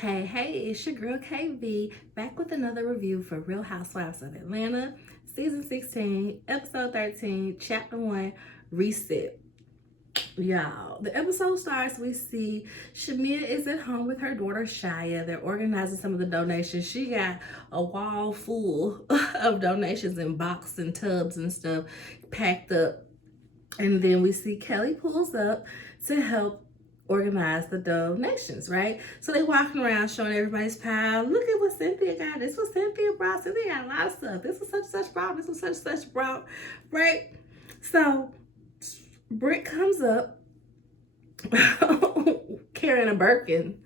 Hey, it's your girl KV back with another review for Real Housewives of Atlanta, Season 16, Episode 13, Chapter 1, Reset. Y'all, the episode starts, we see Shamia is at home with her daughter Shia. They're organizing some of the donations. She got a wall full of donations in boxes and tubs and stuff packed up. And then we see Kelly pulls up to help organize the donations, right? So they walking around showing everybody's pile. Look at what Cynthia got. This was Cynthia brought. Cynthia got a lot of stuff. This was such brought. This was such brought, right? So Britt comes up carrying a Birkin.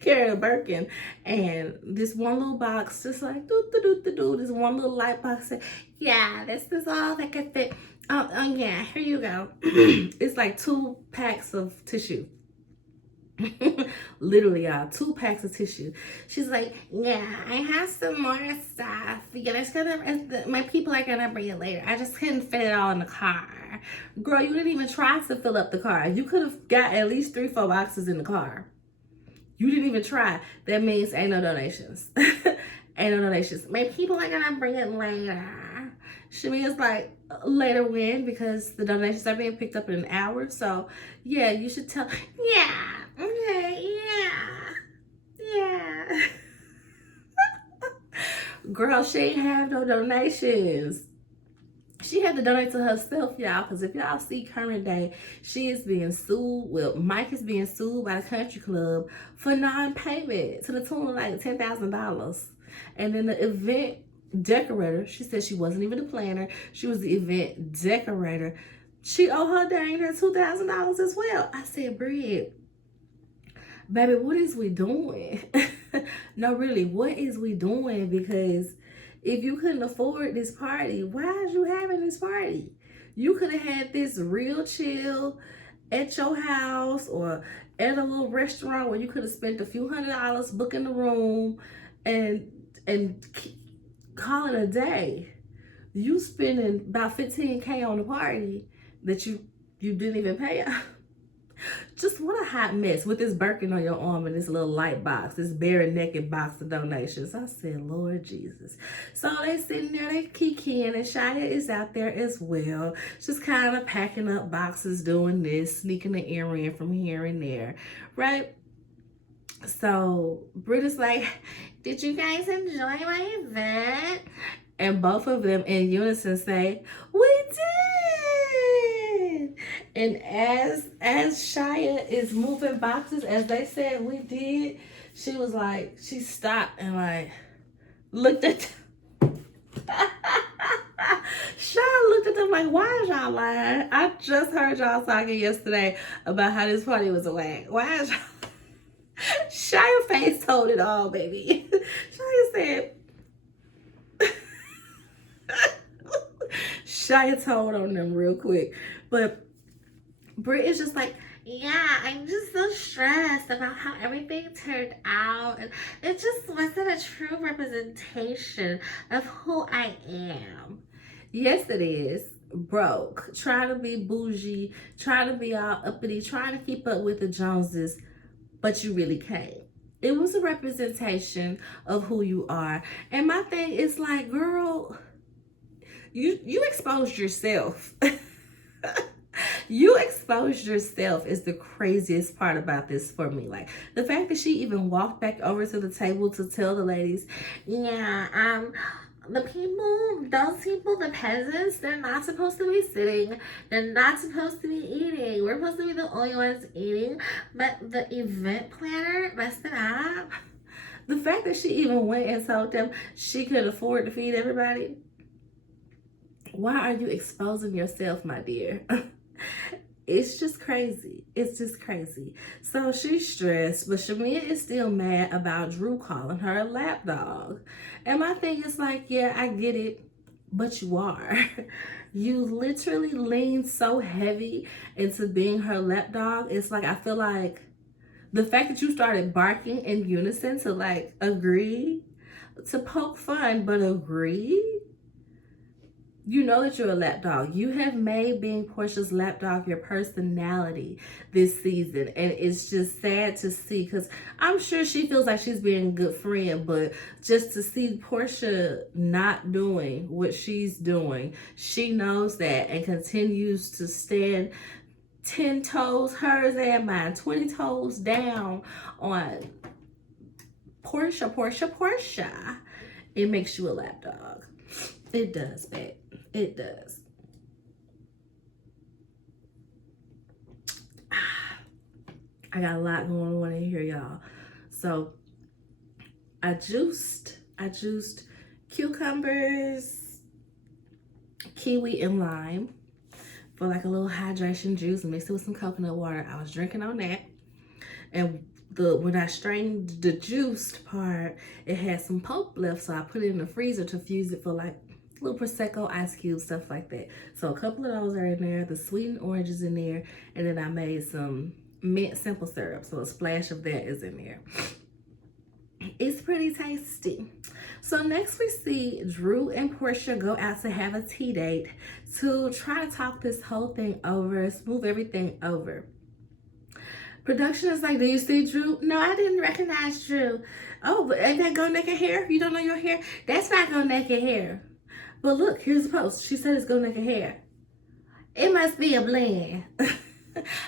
Carrying a Birkin, and this one little box just like this one little light box said, yeah, this is all that can fit. Oh yeah, here you go. It's like 2 packs of tissue. Literally, y'all, 2 packs of tissue. She's like, yeah, I have some more stuff. My people are gonna bring it later. I just couldn't fit it all in the car. Girl, you didn't even try to fill up the car. You could have got at least 3-4 boxes in the car. You didn't even try. That means ain't no donations. Ain't no donations. My people are gonna bring it later. Shamia's like, later when? Because the donations are being picked up in an hour. So, yeah, you should tell. Yeah, okay, yeah. Girl, she ain't have no donations. She had to donate to herself, y'all, because if y'all see current day, she is being sued. Well, Mike is being sued by the country club for non-payment to the tune of like $10,000. And then the event decorator, she said she wasn't even the planner. She was the event decorator. She owed her dang near $2,000 as well. I said, Brid, baby, what is we doing? No, really, what is we doing? Because if you couldn't afford this party, why is you having this party? You could have had this real chill at your house or at a little restaurant where you could have spent a few $100s booking the room and call it a day. You spending about $15K on the party that you didn't even pay off. Just what a hot mess with this Birkin on your arm and this little light box, this bare naked box of donations. I said, Lord Jesus. So they sitting there, they kikiing, and Shia is out there as well. Just kind of packing up boxes, doing this, sneaking the ear in from here and there, right? So Britt is like, did you guys enjoy my event? And both of them in unison say, we did. And as Shia is moving boxes, as they said we did, she was like, she stopped and like looked at Shia looked at them like, why is y'all lying? I just heard y'all talking yesterday about how this party was a whack. Why is y'all Shia face told it all, baby. Shia said Shia told on them real quick. But Britt is just like, yeah, I'm just so stressed about how everything turned out. And it just wasn't a true representation of who I am. Yes, it is. Broke. Trying to be bougie. Trying to be all uppity. Trying to keep up with the Joneses. But you really can't. It was a representation of who you are. And my thing is like, girl, you exposed yourself. You exposed yourself is the craziest part about this for me. Like the fact that she even walked back over to the table to tell the ladies, yeah, the people, those people, the peasants, they're not supposed to be sitting. They're not supposed to be eating. We're supposed to be the only ones eating. But the event planner messed it up. The fact that she even went and told them she could afford to feed everybody. Why are you exposing yourself, my dear? It's just crazy. It's just crazy. So she's stressed, but Shamia is still mad about Drew calling her a lapdog. And my thing is like, yeah, I get it, but you are. You literally lean so heavy into being her lapdog. It's like, I feel like the fact that you started barking in unison to like agree, to poke fun, but agree, You know that you're a lapdog. You have made being Portia's lapdog your personality this season. And it's just sad to see, because I'm sure she feels like she's being a good friend, but just to see Portia not doing what she's doing, she knows that and continues to stand 10 toes, hers and mine, 20 toes down on Portia. It makes you a lapdog. It does, babe. It does. I got a lot going on in here, y'all. So I juiced cucumbers, kiwi, and lime for like a little hydration juice, and mixed it with some coconut water. I was drinking on that. And when I strained the juiced part, it had some pulp left, so I put it in the freezer to fuse it for like little Prosecco, ice cubes, stuff like that. So a couple of those are in there, the sweetened oranges in there, and then I made some mint simple syrup, so a splash of that is in there. It's pretty tasty. So next we see Drew and Portia go out to have a tea date to try to talk this whole thing over, smooth everything over. Production is like, do you see Drew? No, I didn't recognize Drew. Oh, but ain't that Go Naked Hair? You don't know your hair? That's not Go Naked Hair. But look, here's the post. She said it's Go Naked Hair. It must be a blend.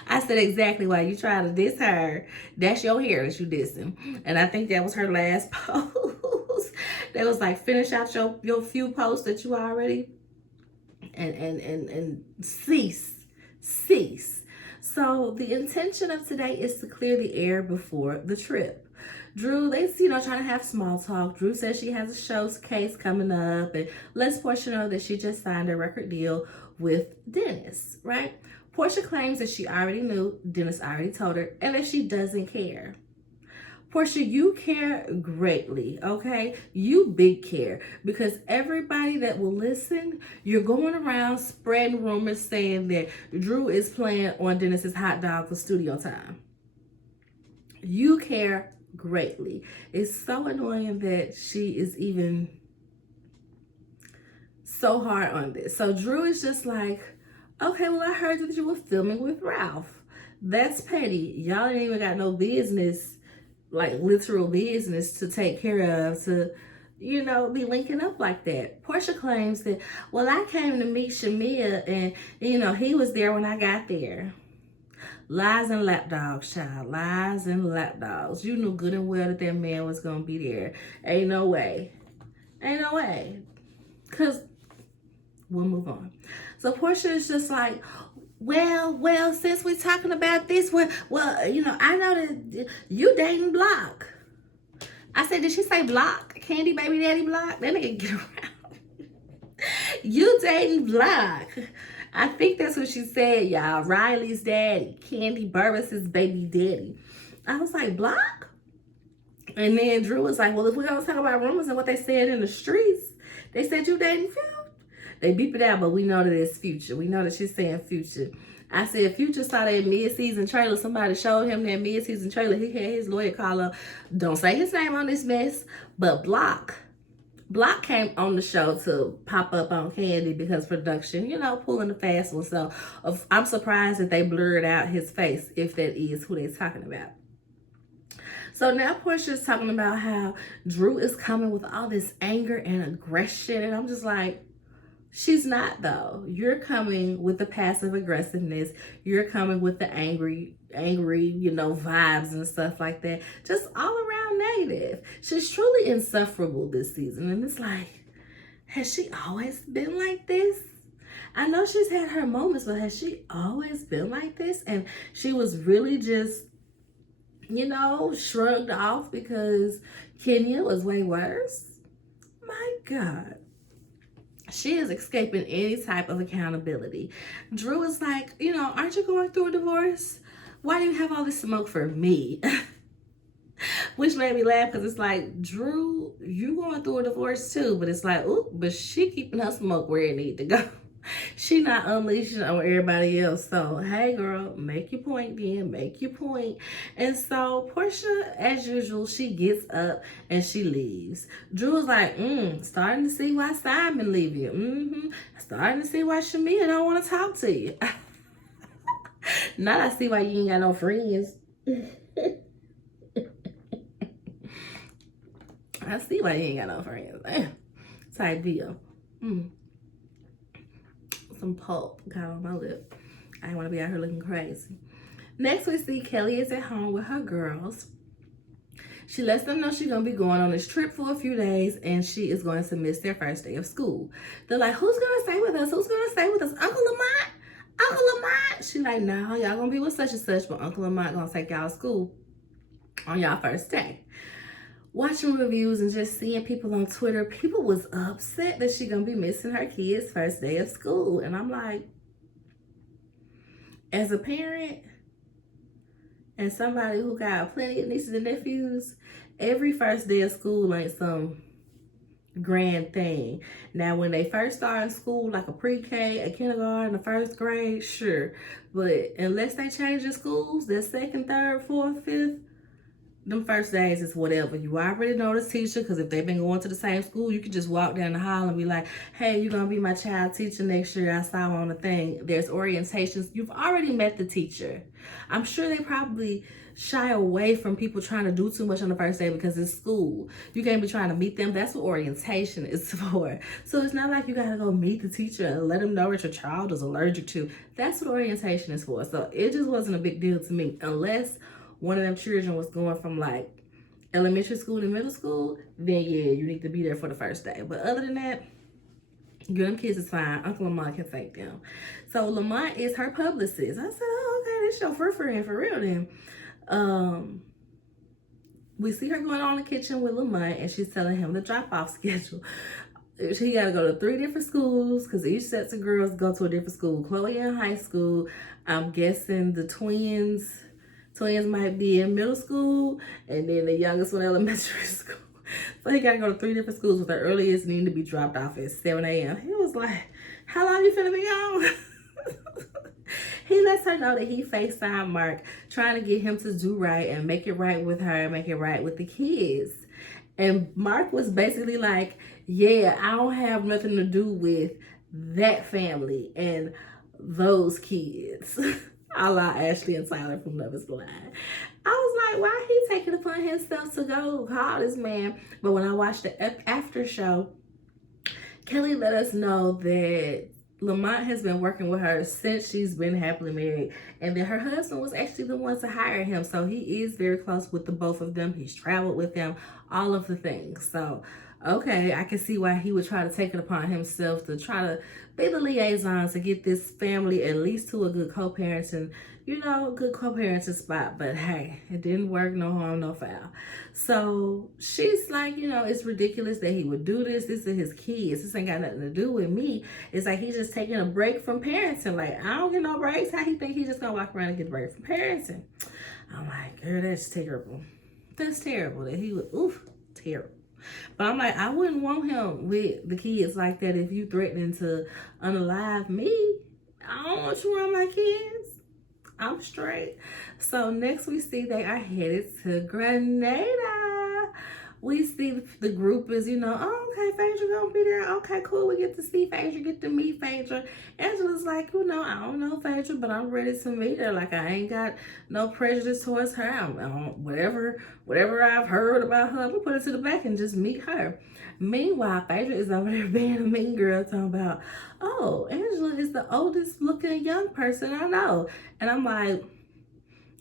I said exactly why you try to diss her. That's your hair that you dissing. And I think that was her last post. That was like, finish out your few posts that you already and cease. So the intention of today is to clear the air before the trip. Drew, they, trying to have small talk. Drew says she has a showcase coming up and lets Portia know that she just signed a record deal with Dennis, right? Portia claims that she already knew, Dennis already told her, and that she doesn't care. Portia, you care greatly, okay? You big care, because everybody that will listen, you're going around spreading rumors saying that Drew is playing on Dennis's hot dog for studio time. You care greatly. It's so annoying that she is even so hard on this. So Drew is just like, okay, well, I heard that you were filming with Ralph. That's petty. Y'all ain't even got no business, like literal business to take care of, to, be linking up like that. Portia claims that, well, I came to meet Shamia and, he was there when I got there. Lies and lapdogs, child. Lies and lapdogs. You knew good and well that that man was going to be there. Ain't no way. Because we'll move on. So Portia is just like, well, since we're talking about this, well, I know that you dating Block. I said, did she say Block? Candy Baby Daddy Block? That nigga get around. You dating Block. I think that's what she said, y'all. Riley's daddy. Candy Burris's baby daddy. I was like, Block? And then Drew was like, well, if we're going to talk about rumors and what they said in the streets, they said you dating Future. They beep it out, but we know that it's Future. We know that she's saying Future. I said, Future saw that mid-season trailer. Somebody showed him that mid-season trailer. He had his lawyer call up. Don't say his name on this mess, but Block came on the show to pop up on Candy because production, pulling the fast one. So I'm surprised that they blurred out his face, if that is who they're talking about. So now Portia's talking about how Drew is coming with all this anger and aggression. And I'm just like, she's not, though. You're coming with the passive aggressiveness. You're coming with the angry, vibes and stuff like that. Just all around negative. She's truly insufferable this season. And it's like, has she always been like this? I know she's had her moments, but has she always been like this? And she was really just, shrugged off because Kenya was way worse. My God. She is escaping any type of accountability. Drew is like, aren't you going through a divorce? Why do you have all this smoke for me? Which made me laugh because it's like, Drew, you going through a divorce too. But it's like, ooh, but she keeping her smoke where it need to go. She not unleashing on everybody else. So, hey girl, make your point then. Make your point. And so Portia, as usual, she gets up and she leaves. Drew's like, starting to see why Simon leave you. Starting to see why Shamia don't want to talk to you. Now I see why you ain't got no friends. I see why you ain't got no friends. Type deal. Some pulp got on my lip. I didn't want to be out here looking crazy. Next, we see Kelly is at home with her girls. She lets them know she's going to be going on this trip for a few days and she is going to miss their first day of school. They're like, who's going to stay with us? Who's going to stay with us? Uncle Lamont? Uncle Lamont? She like, no, y'all going to be with such and such, but Uncle Lamont going to take y'all to school on y'all first day. Watching reviews and just seeing people on Twitter, people was upset that she gonna be missing her kids' first day of school. And I'm like, as a parent and somebody who got plenty of nieces and nephews, every first day of school ain't some grand thing. Now, when they first start in school, like a pre-K, a kindergarten, a first grade, sure. But unless they change the schools, their second, third, fourth, fifth, them first days is whatever. You already know the teacher, because if they've been going to the same school, you can just walk down the hall and be like, hey, you're going to be my child teacher next year. I saw on the thing. There's orientations. You've already met the teacher. I'm sure they probably shy away from people trying to do too much on the first day because it's school. You can't be trying to meet them. That's what orientation is for. So it's not like you got to go meet the teacher and let them know what your child is allergic to. That's what orientation is for. So it just wasn't a big deal to me, unless one of them children was going from like elementary school to middle school, then yeah, you need to be there for the first day. But other than that, them kids is fine. Uncle Lamont can take them. So Lamont is her publicist. I said, oh, okay, this your friend for real then. We see her going on in the kitchen with Lamont and she's telling him the drop-off schedule. She got to go to 3 different schools because each sets of girls go to a different school. Chloe in high school. I'm guessing the twins might be in middle school, and then the youngest one elementary school. So he got to go to 3 different schools with the earliest needing to be dropped off at 7 a.m. He was like, how long you finna be on? He lets her know that he FaceTime Mark, trying to get him to do right and make it right with her, make it right with the kids. And Mark was basically like, yeah, I don't have nothing to do with that family and those kids. A la Ashley and Tyler from Love is Blind. I was like, why he taking upon himself to go call this man? But when I watched the after show, Kelly let us know that Lamont has been working with her since she's been happily married, and that her husband was actually the one to hire him. So he is very close with the both of them. He's traveled with them, all of the things. So okay, I can see why he would try to take it upon himself to try to be the liaison to get this family at least to a good co-parenting, good co-parenting spot. But hey, it didn't work. No harm, no foul. So she's like, it's ridiculous that he would do this. This is his kids. This ain't got nothing to do with me. It's like he's just taking a break from parenting. Like, I don't get no breaks. How he think he's just gonna walk around and get a break from parenting? I'm like, girl, that's terrible. That's terrible that he would, terrible. But I'm like, I wouldn't want him with the kids like that if you threatening to unalive me. I don't want you around my kids. I'm straight. So next we see they are headed to Grenada. We see the group is, oh, okay, Phaedra gonna be there. Okay, cool. We get to see Phaedra, get to meet Phaedra. Angela's like, I don't know Phaedra, but I'm ready to meet her. Like, I ain't got no prejudice towards her. Whatever I've heard about her, I'm gonna put it to the back and just meet her. Meanwhile, Phaedra is over there being a mean girl, talking about, oh, Angela is the oldest looking young person I know. And I'm like,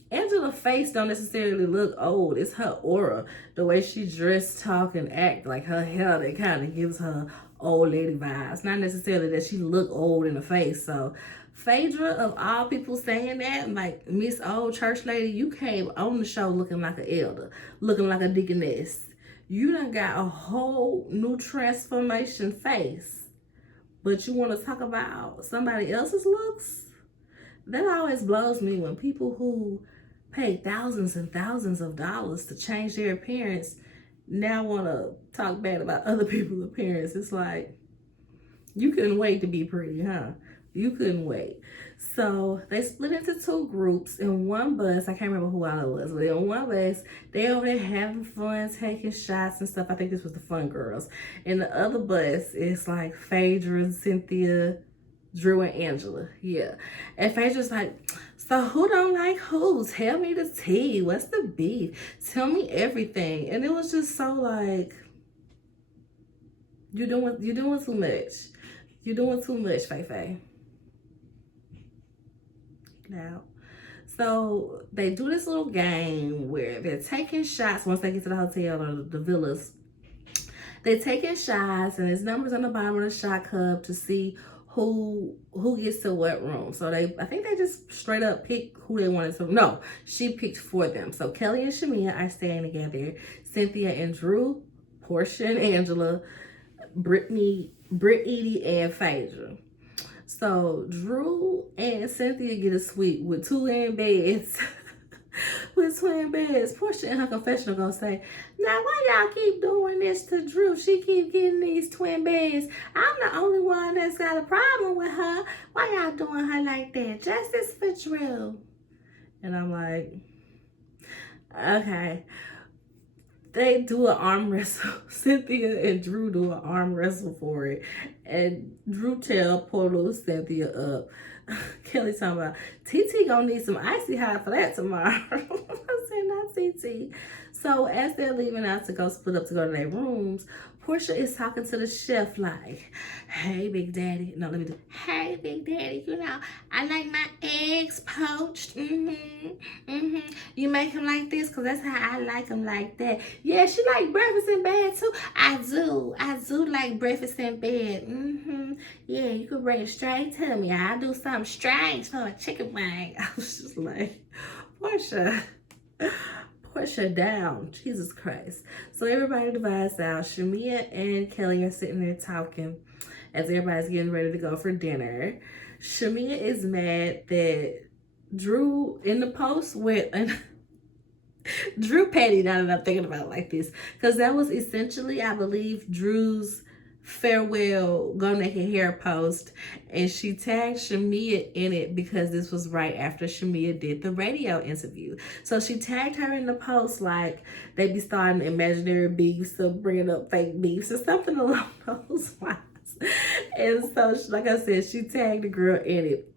Angela's face don't necessarily look old. It's her aura, the way she dress, talk, and act, like her hair that kind of gives her old lady vibes. Not necessarily that she look old in the face. So Phaedra, of all people saying that, like Miss Old Church Lady, you came on the show looking like an elder, looking like a deaconess. You done got a whole new transformation face, but you want to talk about somebody else's looks? That always blows me when people who pay thousands and thousands of dollars to change their appearance now want to talk bad about other people's appearance. It's like, You couldn't wait to be pretty, huh? You couldn't wait. So they split into two groups. In one bus, I can't remember who all it was, but in one bus, they over there having fun, taking shots and stuff. I think this was the fun girls. In the other bus, it's like Phaedra, Cynthia, Drew, and Angela. Yeah. And Phaedra's like, so who don't like who? Tell me the tea. What's the beef? Tell me everything. And it was just so like, you're doing too much. You're doing too much, Faye Faye. Now, so they do this little game where they're taking shots once they get to the hotel or the villas. They're taking shots, and there's numbers on the bottom of the shot cup to see who gets to what room. So I think they just straight up pick who they wanted to. No, she picked for them. So Kelly and Shamia are staying together. Cynthia and Drew, Portia and Angela, Brittany, and Phaedra. So Drew and Cynthia get a suite with twin beds. With twin beds. Portia in her confessional gonna say, now why y'all keep doing this to Drew? She keep getting these twin beds. I'm the only one that's got a problem with her. Why y'all doing her like that? Justice for Drew. And I'm like, okay. They do an arm wrestle. Cynthia and Drew do an arm wrestle for it. And Drew portal Cynthia up. Kelly talking about, TT gonna need some icy hot for that tomorrow. I said, not TT. So as they're leaving out to go split up to go to their rooms, Portia is talking to the chef like, hey, Big Daddy. No, let me do, hey, Big Daddy, you know, I like my eggs poached. You make them like this because that's how I like them like that. Yeah, she like breakfast in bed too. I do like breakfast in bed. Yeah, you can bring it straight to me. I'll do something strange for a chicken wing. I was just like, Portia down. Jesus Christ. So everybody divides out. Shamia and Kelly are sitting there talking as everybody's getting ready to go for dinner. Shamia is mad that Drew in the post went and Drew petty, now that I'm thinking about it like this, because that was essentially, I believe, Drew's farewell go naked hair post, and she tagged Shamia in it because this was right after Shamia did the radio interview. So she tagged her in the post like they be starting imaginary beefs or bringing up fake beefs or something along those lines. And so, like I said, she tagged the girl in it.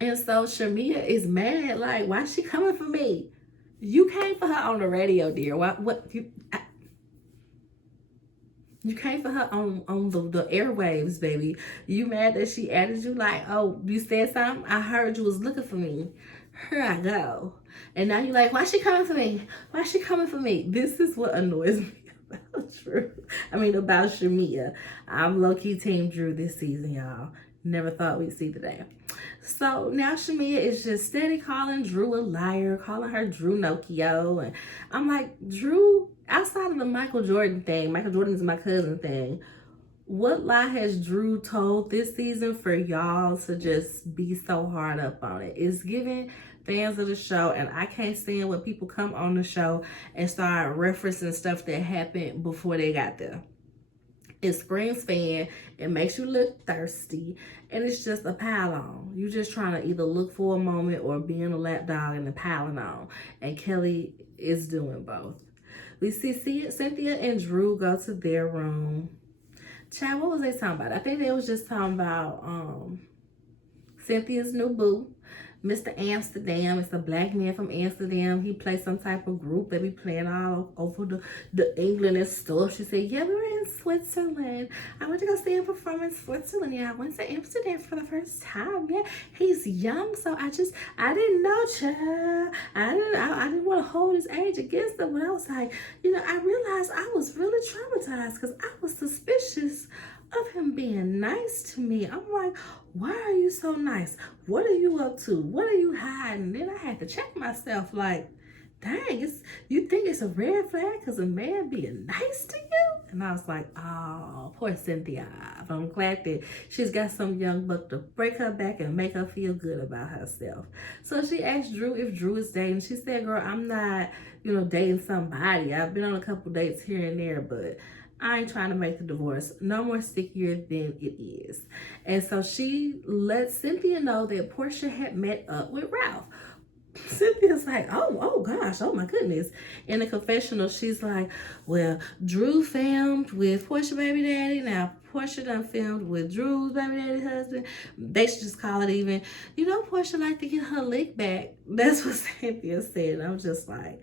And so Shamia is mad, like, why is she coming for me? You came for her on the radio, dear. You came for her on the airwaves, baby. You mad that she added you like, oh, you said something? I heard you was looking for me. Here I go. And now you're like, why she coming for me? Why she coming for me? This is what annoys me about Drew. About Shamia. I'm low-key team Drew this season, y'all. Never thought we'd see the day. So now Shamia is just steady calling Drew a liar, calling her Drew Nokio. And I'm like, Drew, outside of the Michael Jordan thing, Michael Jordan's my cousin thing, what lie has Drew told this season for y'all to just be so hard up on it? It's giving fans of the show, and I can't stand when people come on the show and start referencing stuff that happened before they got there. It screams fan, it makes you look thirsty, and it's just a pile on. You're just trying to either look for a moment or be in a lapdog and a piling on. And Kelly is doing both. We see Cynthia and Drew go to their room. Child, what was they talking about? I think they was just talking about Cynthia's new boo, Mr. Amsterdam. It's a black man from Amsterdam. He plays some type of group that be playing all over the England and stuff. She said, yeah, we were in Switzerland. I went to go see him perform in Switzerland. Yeah, I went to Amsterdam for the first time. Yeah, he's young, so I didn't know, child. I didn't want to hold his age against him, but I was like, I realized I was really traumatized because I was suspicious of him being nice to me. I'm like, why are you so nice? What are you up to? What are you hiding? Then I had to check myself like, dang, you think it's a red flag because a man being nice to you? And I was like, oh, poor Cynthia. But I'm glad that she's got some young buck to break her back and make her feel good about herself. So she asked Drew if Drew is dating. She said, girl, I'm not, dating somebody. I've been on a couple dates here and there, but I ain't trying to make the divorce no more stickier than it is. And so she let Cynthia know that Portia had met up with Ralph. Cynthia's like, oh gosh, oh my goodness. In the confessional, she's like, well, Drew filmed with Portia baby daddy. Now Portia done filmed with Drew's baby daddy husband. They should just call it even. You know, Portia like to get her lick back. That's what Cynthia said. I'm just like,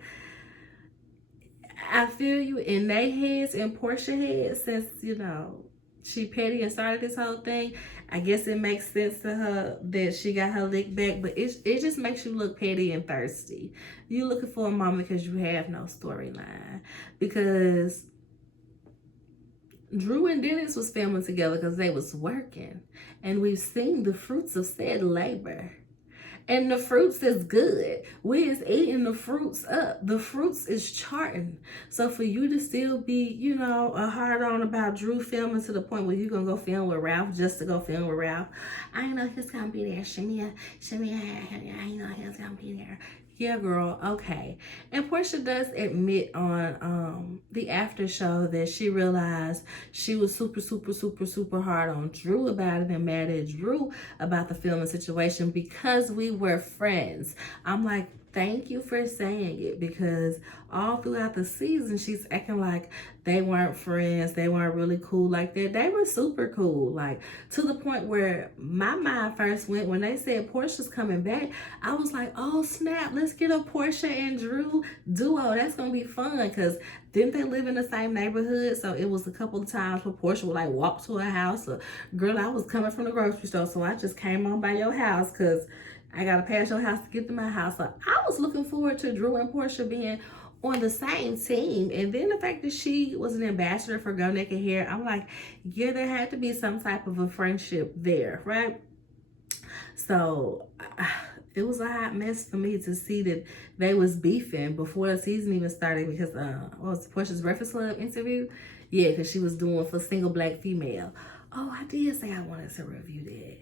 I feel you in their heads and Portia heads, since, you know, she petty and started this whole thing. I guess it makes sense to her that she got her lick back, but it just makes you look petty and thirsty. You looking for a moment because you have no storyline. Because Drew and Dennis was filming together because they was working. And we've seen the fruits of said labor. And the fruits is good. We is eating the fruits up. The fruits is charting. So for you to still be, you know, a hard on about Drew filming to the point where you're going to go film with Ralph just to go film with Ralph. I didn't know he was going to be there. Shamia, I didn't know he was going to be there. Yeah, girl, okay. And Portia does admit on the after show that she realized she was super hard on Drew about it and mad at Drew about the filming situation because we were friends. I'm like, thank you for saying it, because all throughout the season, she's acting like they weren't friends. They weren't really cool like that. They were super cool, like to the point where my mind first went when they said Portia's coming back. I was like, oh snap, let's get a Portia and Drew duo. That's gonna be fun, because didn't they live in the same neighborhood? So it was a couple of times where Portia would like walk to her house, or girl, I was coming from the grocery store, so I just came on by your house because I gotta pass your house to get to my house. So I was looking forward to Drew and Portia being on the same team. And then the fact that she was an ambassador for Go Naked Hair, I'm like, yeah, there had to be some type of a friendship there, right? So it was a hot mess for me to see that they was beefing before the season even started, because what was Portia's Breakfast Club interview? Yeah, because she was doing for Single Black Female. Oh, I did say I wanted to review that.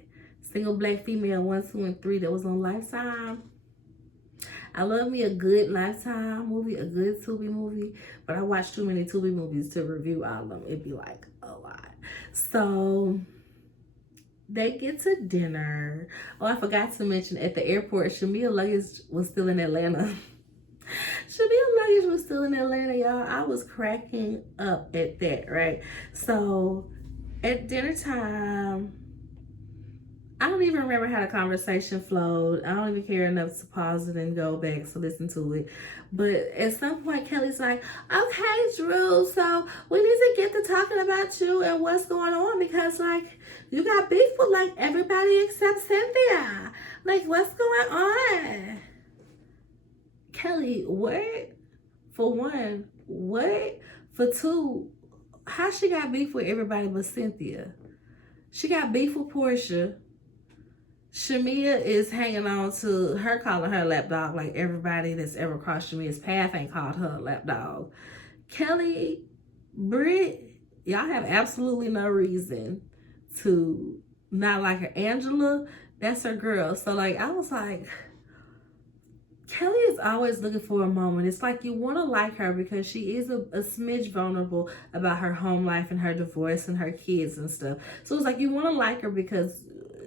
Single Black Female 1, 2, and 3 that was on Lifetime. I love me a good Lifetime movie, a good Tubi movie, but I watch too many Tubi movies to review all of them. It'd be like a lot. So they get to dinner. Oh, I forgot to mention, at the airport, Shamia luggage was still in Atlanta. Shamia luggage was still in Atlanta, y'all. I was cracking up at that, right? So at dinner time, I don't even remember how the conversation flowed. I don't even care enough to pause it and go back to listen to it. But at some point, Kelly's like, okay, Drew, so we need to get to talking about you and what's going on, because, like, you got beef with, like, everybody except Cynthia. Like, what's going on? Kelly, what? For one, what? For two, how she got beef with everybody but Cynthia? She got beef with Portia. Shamia is hanging on to her, calling her lapdog, like everybody that's ever crossed Shamia's path ain't called her a lapdog. Kelly, Britt, y'all have absolutely no reason to not like her. Angela, that's her girl. So, like, I was like, Kelly is always looking for a moment. It's like you want to like her because she is a smidge vulnerable about her home life and her divorce and her kids and stuff. So it's like you want to like her because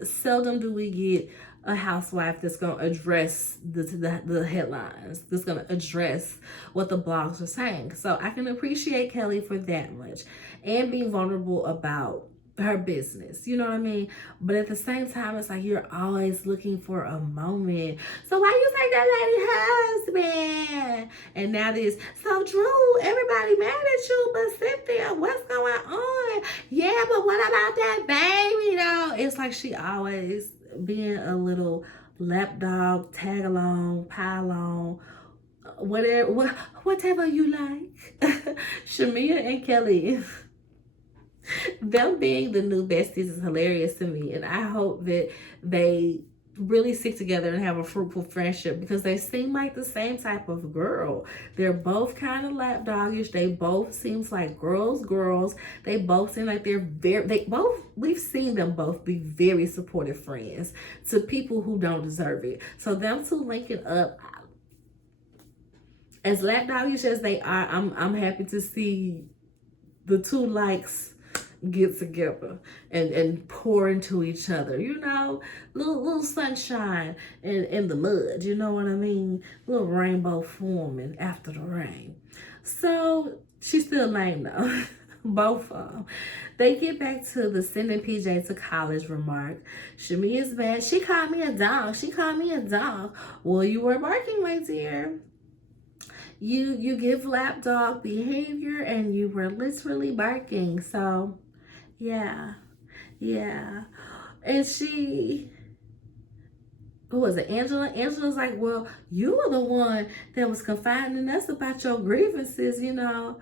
seldom do we get a housewife that's going to address the headlines, that's going to address what the blogs are saying. So I can appreciate Kelly for that much, and being vulnerable about her business, you know what I mean? But at the same time, it's like you're always looking for a moment. So why you take that lady husband? And now this, so Drew, everybody mad at you, but Cynthia, what's going on? Yeah, but what about that baby though? It's like she always being a little lapdog, tag along, pile on, whatever you like. Shamia and Kelly, them being the new besties is hilarious to me, and I hope that they really stick together and have a fruitful friendship, because they seem like the same type of girl. They're both kind of lapdoggish. They both seems like girls. They both seem like we've seen them both be very supportive friends to people who don't deserve it. So them two linking up, as lapdoggish as they are, I'm happy to see the two likes get together and pour into each other, you know, little sunshine in the mud, you know what I mean, little rainbow forming after the rain. So she's still lame though. Both of them. They get back to the sending PJ to college remark. Shamia's bad. She called me a dog. She called me a dog. Well, you were barking, my dear. You give lapdog behavior and you were literally barking. So yeah. And who was it, Angela? Angela's like, well, you were the one that was confiding in us about your grievances, you know.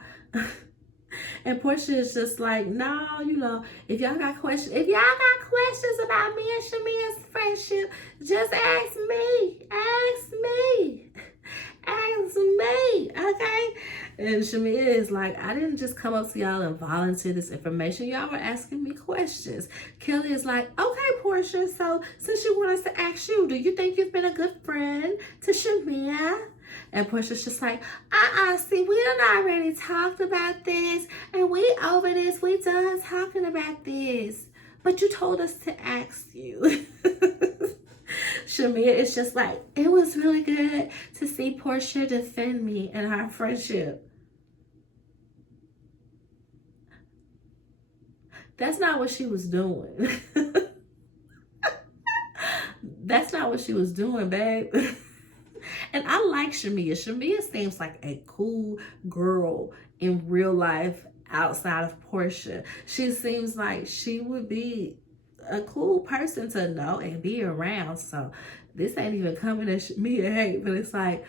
And Portia is just like, no, you know, if y'all got questions about me and Shamia's friendship, just ask me. Okay? And Shamia is like, I didn't just come up to y'all and volunteer this information. Y'all were asking me questions. Kelly is like, okay, Portia, so since you want us to ask you, do you think you've been a good friend to Shamia? And Portia's just like, see, we done already talked about this, and we over this, we done talking about this. But you told us to ask you. Shamia is just like, it was really good to see Portia defend me and our friendship. That's not what she was doing. That's not what she was doing, babe. And I like Shamia. Shamia seems like a cool girl in real life outside of Portia. She seems like she would be a cool person to know and be around. So this ain't even coming at Shamia hate, but it's like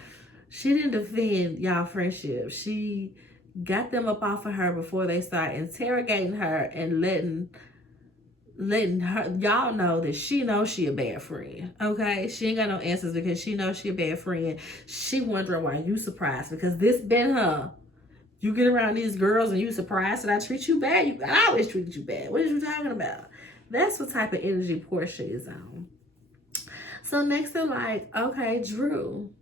she didn't defend y'all friendship. She got them up off of her before they start interrogating her and letting her y'all know that she knows she a bad friend. Okay, she ain't got no answers because she knows she a bad friend. She wondering why you surprised because this been her. You get around these girls and you surprised that I treat you bad. I always treated you bad. What are you talking about? That's what type of energy Portia is on. So next they're like, okay, Drew,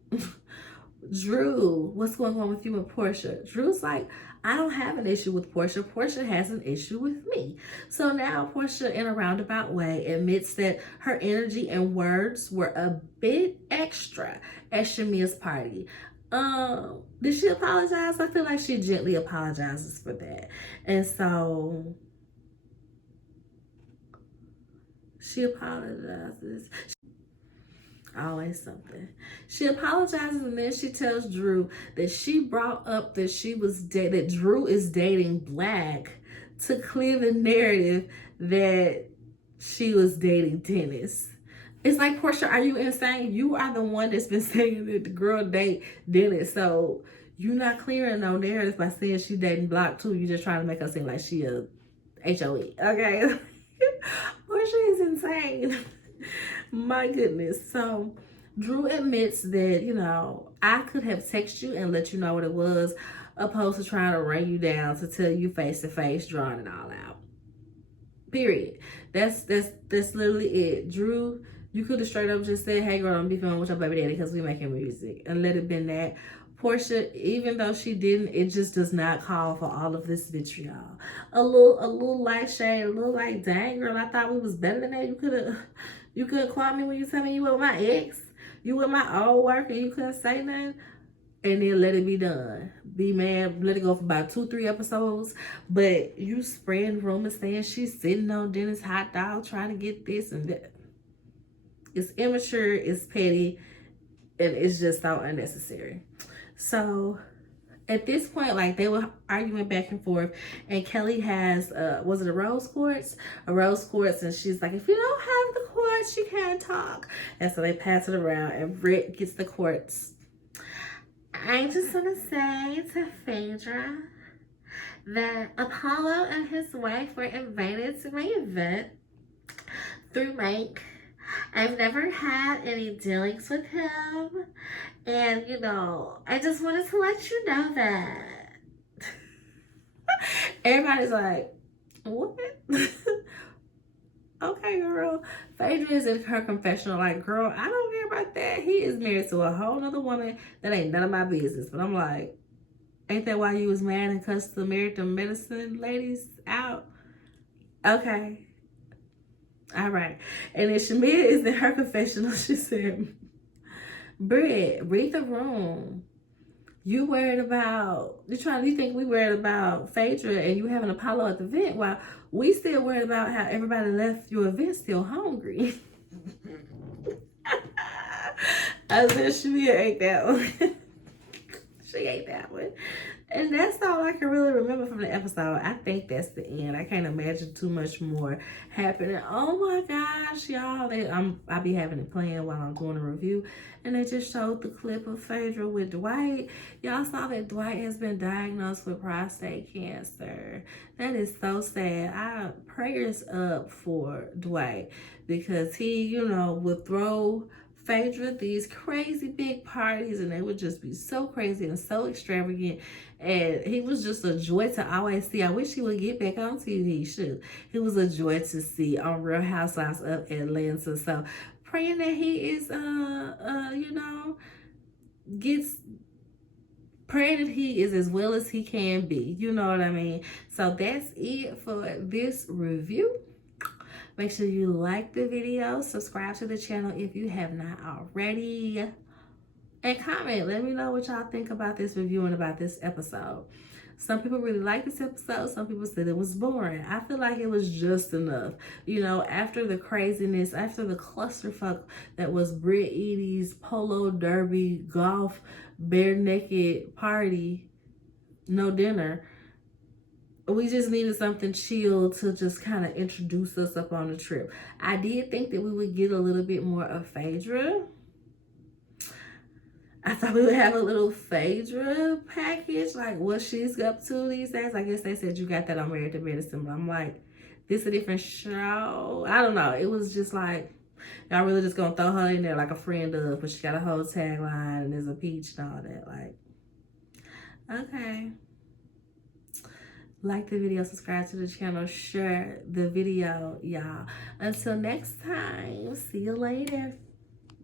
what's going on with you and Portia? Drew's like, I don't have an issue with Portia. Portia has an issue with me. So now Portia, in a roundabout way, admits that her energy and words were a bit extra at Shamia's party. Did she apologize? I feel like she gently apologizes for that. And so she apologizes. Always something. She apologizes and then she tells Drew that she brought up that Drew is dating Black to clear the narrative that she was dating Dennis. It's like, Portia, are you insane? You are the one that's been saying that the girl date Dennis. So you're not clearing no narrative by saying she dating Black too. You're just trying to make her seem like she a HOE. Okay? Portia is insane. My goodness. So Drew admits that, you know, I could have texted you and let you know what it was, opposed to trying to run you down to tell you face to face, drawing it all out. Period. That's literally it. Drew, you could have straight up just said, hey girl, I'm be filming with your baby daddy because we making music, and let it been that. Portia, even though she didn't, it just does not call for all of this vitriol. A little light shade, a little like, dang girl, I thought we was better than that. You couldn't call me when you tell me you were with my ex, you with my old work, and you couldn't say nothing, and then let it be done. Be mad, let it go for about 2-3 episodes, but you spreading rumors saying she's sitting on Dennis' hot dog trying to get this and that. It's immature, it's petty, and it's just so unnecessary. So at this point, like, they were arguing back and forth, and Kelly has was it a rose quartz? A rose quartz, and she's like, if you don't have the quartz, you can't talk. And so they pass it around, and Britt gets the quartz. I just want to say to Phaedra that Apollo and his wife were invited to my event through Mike. I've never had any dealings with him, and you know, I just wanted to let you know that. Everybody's like, what? Okay, girl. Phaedra is in her confessional like, girl, I don't care about that. He is married to a whole nother woman that ain't none of my business. But I'm like, Ain't that why you was mad and cussed the American medicine ladies out? Okay. All right. And then Shamia is in her confessional. She said, Britt, read the room. You worried about, you think we worried about Phaedra and you having Apollo at the event while we still worried about how everybody left your event still hungry. I said, Shamia ate that one. She ate that one. And that's all I can really remember from the episode. I think that's the end. I can't imagine too much more happening. Oh my gosh, y'all. I be having it playing while I'm doing a review. And they just showed the clip of Phaedra with Dwight. Y'all saw that Dwight has been diagnosed with prostate cancer. That is so sad. Prayers up for Dwight because he, you know, would throw Phaedra these crazy big parties and they would just be so crazy and so extravagant, and he was just a joy to always see. I wish he would get back on TV. He was a joy to see on Real Housewives of Atlanta. So praying that he is you know, praying that he is as well as he can be, you know what I mean? So that's it for this review. Make sure you like the video, subscribe to the channel if you have not already, and comment. Let me know what y'all think about this review and about this episode. Some people really like this episode. Some people said it was boring. I feel like it was just enough. You know, after the craziness, after the clusterfuck that was Britt Edie's polo derby golf bare naked party, no dinner. We just needed something chill to just kind of introduce us up on the trip. I did think that we would get a little bit more of Phaedra. I thought we would have a little Phaedra package, like what she's up to these days. I guess they said you got that on Married to Medicine, but I'm like, this is a different show. I don't know. It was just like, y'all really just gonna throw her in there like a friend does, but she got a whole tagline and there's a peach and all that. Like, okay. Like the video, subscribe to the channel, share the video, y'all. Until next time, see you later.